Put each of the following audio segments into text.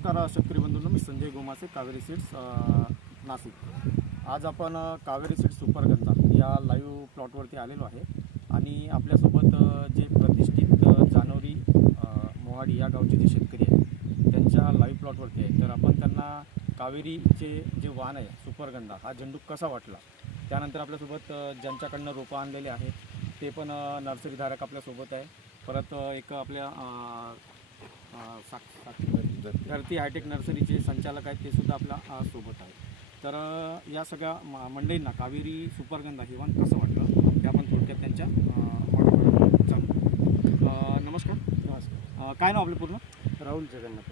नमस्कार शेतकरी बंधूंनो, मी संजय गोमासे, कावेरी सीड्स नाशिक। आज आपण कावेरी सीड्स सुपरगंधा या लाईव्ह प्लॉटवरती आलेलो आहे आणि आपल्यासोबत जे प्रतिष्ठित जानोरी मोहाडी या गावचे जे शेतकरी आहेत त्यांच्या लाईव्ह प्लॉटवरती आहे। तर आपण त्यांना कावेरीचे जे वाण आहे सुपरगंधा हा झेंडू कसा वाटला, त्यानंतर आपल्यासोबत ज्यांच्याकडनं रोपं आणलेले आहेत ते पण नर्सरीधारक आपल्यासोबत आहे। परत एक आपल्या धरती हायटेक नर्सरीचे संचालक आहेत ते सुद्धा आपल्या सोबत आहेत। तर या सगळ्या मंडळींना कावेरी सुपरगंधा हे वाण कसं वाटलं ते आपण थोडक्यात त्यांच्या सांगू। नमस्कार, काय नाव आपलं पूर्ण? राहुल जगन्नाथ।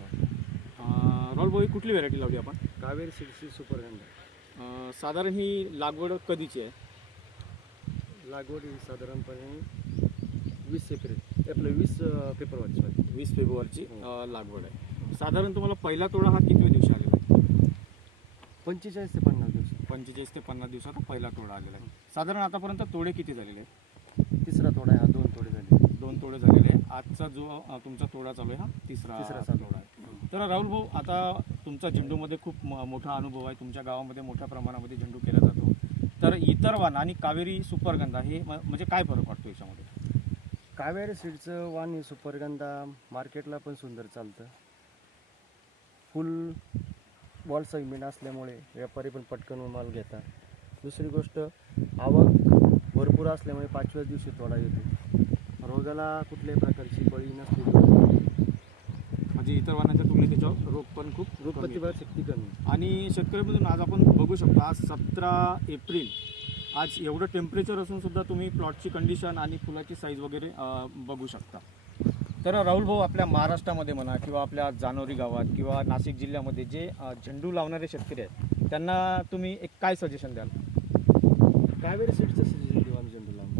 राहुल भाऊ, कुठली व्हरायटी लावली आपण? कावेरी सीड्सची सुपरगंधा। साधारण ही लागवड कधीची आहे? लागवड ही साधारणपणे 20 फेब्रुवारीची 20 फेब्रुवारीची लागवड आहे। साधारण तुम्हाला पहिला तोडा हा किती दिवशी आलेला आहे? 45 ते 50 दिवस। 45 ते 50 दिवसाचा पहिला तोडा आलेला आहे। साधारण आतापर्यंत तोडे किती झालेले आहेत? तिसरा तोडा आहे हा, 2 तोडे झाले। 2 तोडे झालेले आहे। आजचा जो तुमचा तोडा चालू आहे हा तिसरा तोडा आहे। तर राहुल भाऊ, आता तुमचा झेंडूमध्ये खूप मोठा अनुभव आहे, तुमच्या गावामध्ये मोठ्या प्रमाणामध्ये झेंडू केला जातो। तर इतर वाण आणि कावेरी सुपरगंधा हे म्हणजे काय फरक वाटतो याच्यामध्ये? कावेरी सीडचं वाण ही सुपरगंधा मार्केटला पण सुंदर चालतं। फुल बॉल सेगमेंट असल्यामुळे व्यापारी पण पटकन माल घेतात। दुसरी गोष्ट, आवक भरपूर असल्यामुळे 5व्या दिवशी तोडा येतो। रोगाला कुठल्याही प्रकारची बळी नसते, म्हणजे इतर वाणाच्या तुलनेत त्याच्यावर रोग पण खूप रोगप्रतिकारशक्ती कमी। आणि शेतकऱ्यांमधून आज आपण बघू शकतो, आज 17 एप्रिल, आज एवढं टेम्परेचर असून सुद्धा तुम्ही प्लॉटची कंडिशन आणि फुलाची साईज वगैरे बघू शकता। तर राहुल भाऊ, आपल्या महाराष्ट्रामध्ये म्हणा किंवा आपल्या जानोरी गावात किंवा नाशिक जिल्ह्यामध्ये जे झेंडू लावणारे शेतकरी आहेत त्यांना तुम्ही एक काय सजेशन द्याल? कावेरी सीडचं सजेशन देऊ आम्ही झेंडू लावून।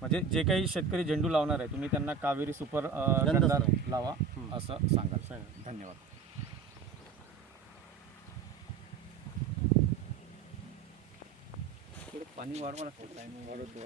म्हणजे जे काही शेतकरी झेंडू लावणार आहे तुम्ही त्यांना कावेरी सुपर गंधा लावा असं सांगाल। धन्यवाद। पाणी वाढवा लागतं।